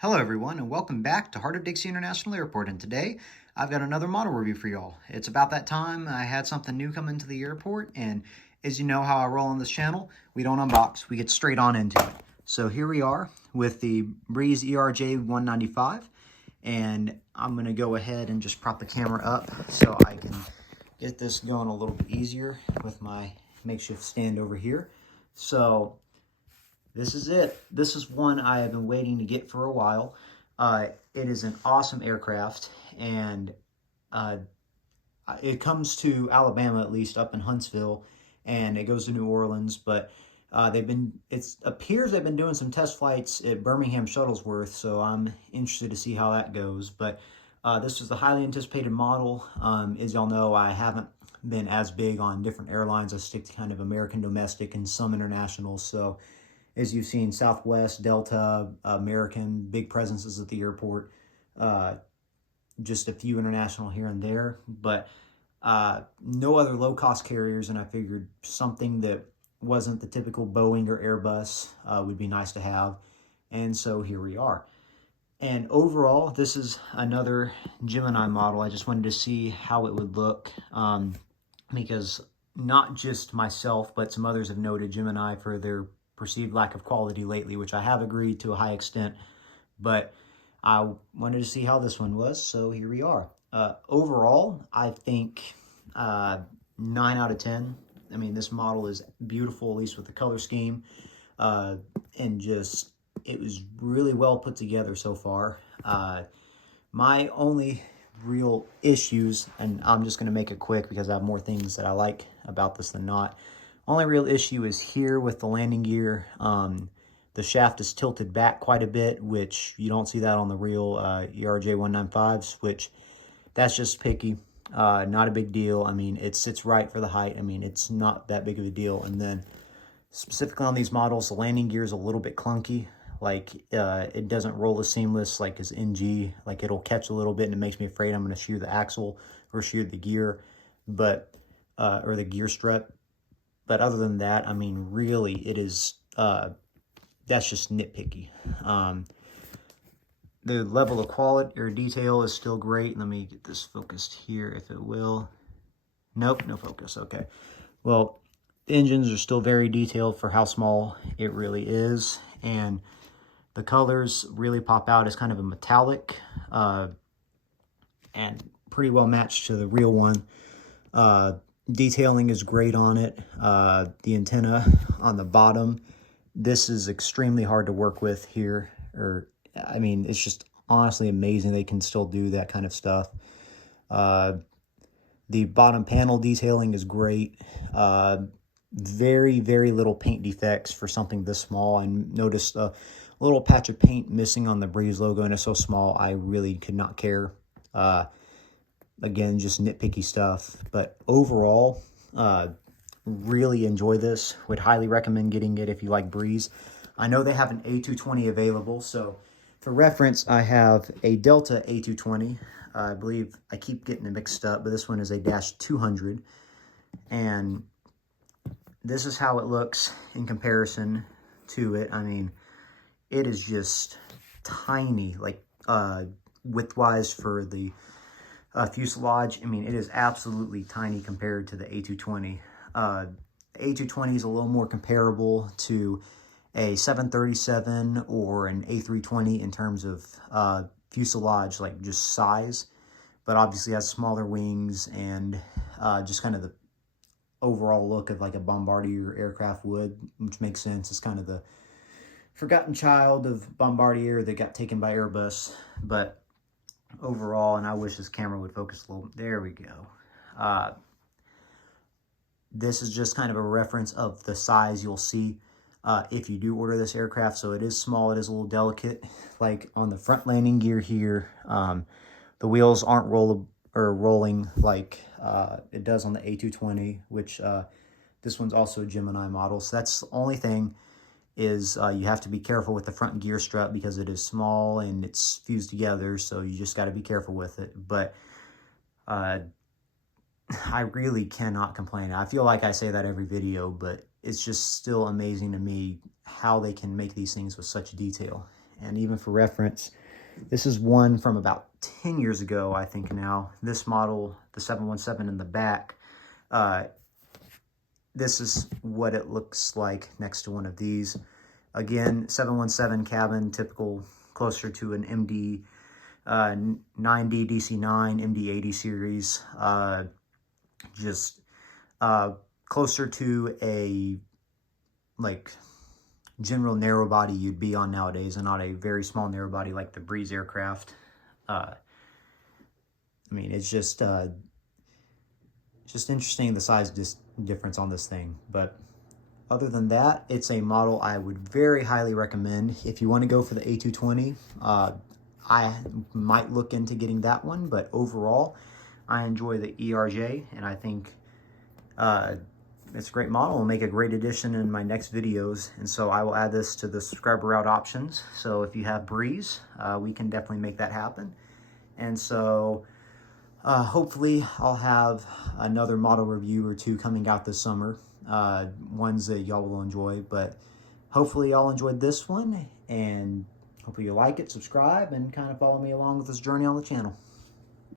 Hello everyone and welcome back to Heart of Dixie International Airport, and today I've got another model review for y'all. It's about that time I had something new come into the airport, and as you know how I roll on this channel, we don't unbox, we get straight on into it. So here we are with the Breeze ERJ-195, and I'm going to go ahead and just prop the camera up so I can get this going a little bit easier with my makeshift stand over here. So this is it. This is one I have been waiting to get for a while. It is an awesome aircraft, and it comes to Alabama, at least up in Huntsville, and it goes to New Orleans, but it appears they've been doing some test flights at Birmingham Shuttlesworth, so I'm interested to see how that goes. But this was the highly anticipated model. As y'all know, I haven't been as big on different airlines. I stick to kind of American domestic and some international, so as you've seen, Southwest, Delta, American, big presences at the airport, just a few international here and there, but no other low-cost carriers, and I figured something that wasn't the typical Boeing or Airbus would be nice to have, and so here we are. And overall, this is another Gemini model. I just wanted to see how it would look, because not just myself, but some others have noted Gemini for their perceived lack of quality lately, which I have agreed to a high extent, but I wanted to see how this one was, so here we are. Overall, I think 9 out of 10. I mean, this model is beautiful, at least with the color scheme, and just, it was really well put together so far. My only real issues, and I'm just going to make it quick because I have more things that I like about this than not. Only real issue is here with the landing gear. The shaft is tilted back quite a bit, which you don't see that on the real ERJ-195s, which that's just picky. Not a big deal. I mean, it sits right for the height. I mean, it's not that big of a deal. And then specifically on these models, the landing gear is a little bit clunky. Like, it doesn't roll as seamless like as NG. Like, it'll catch a little bit, and it makes me afraid I'm going to shear the axle or shear the gear, but or the gear strut. But other than that, I mean, really, it is, that's just nitpicky. The level of quality or detail is still great. Let me get this focused here, if it will. Nope, no focus, okay. Well, the engines are still very detailed for how small it really is, and the colors really pop out as kind of a metallic, and pretty well matched to the real one. Detailing is great on it. The antenna on the bottom, this is extremely hard to work with here. I mean, it's just honestly amazing they can still do that kind of stuff. The bottom panel detailing is great. Very, very little paint defects for something this small. I noticed a little patch of paint missing on the Breeze logo, and it's so small I really could not care. Again, just nitpicky stuff, but overall, really enjoy this. Would highly recommend getting it if you like Breeze. I know they have an A220 available, so for reference, I have a Delta A220. I believe I keep getting it mixed up, but this one is a -200, and this is how it looks in comparison to it. I mean, it is just tiny, like width-wise for the fuselage. I mean, it is absolutely tiny compared to the A220. The A220 is a little more comparable to a 737 or an A320 in terms of fuselage, like just size, but obviously has smaller wings and just kind of the overall look of like a Bombardier aircraft would, which makes sense. It's kind of the forgotten child of Bombardier that got taken by Airbus, but overall, and I wish this camera would focus a little, there we go. This is just kind of a reference of the size you'll see if you do order this aircraft. So it is small, it is a little delicate. Like on the front landing gear here, the wheels aren't rolling like it does on the A220, which this one's also a Gemini model. So that's the only thing, is you have to be careful with the front gear strut because it is small and it's fused together, so you just got to be careful with it. But I really cannot complain. I feel like I say that every video, but it's just still amazing to me how they can make these things with such detail. And even for reference, this is one from about 10 years ago, I think now. This model, the 717 in the back, this is what it looks like next to one of these. Again, 717 cabin, typical, closer to an MD 90, DC-9, MD-80 series. Just closer to a, like, general narrow body you'd be on nowadays, and not a very small narrow body like the Breeze aircraft. I mean, it's just interesting, the size difference on this thing. But other than that, it's a model I would very highly recommend. If you want to go for the A220, I might look into getting that one, but overall, I enjoy the ERJ, and I think it's a great model. It'll make a great addition in my next videos, and so I will add this to the subscriber route options. So if you have Breeze, we can definitely make that happen. And so hopefully I'll have another model review or two coming out this summer, ones that y'all will enjoy. But hopefully y'all enjoyed this one, and hopefully you like it, subscribe, and kind of follow me along with this journey on the channel.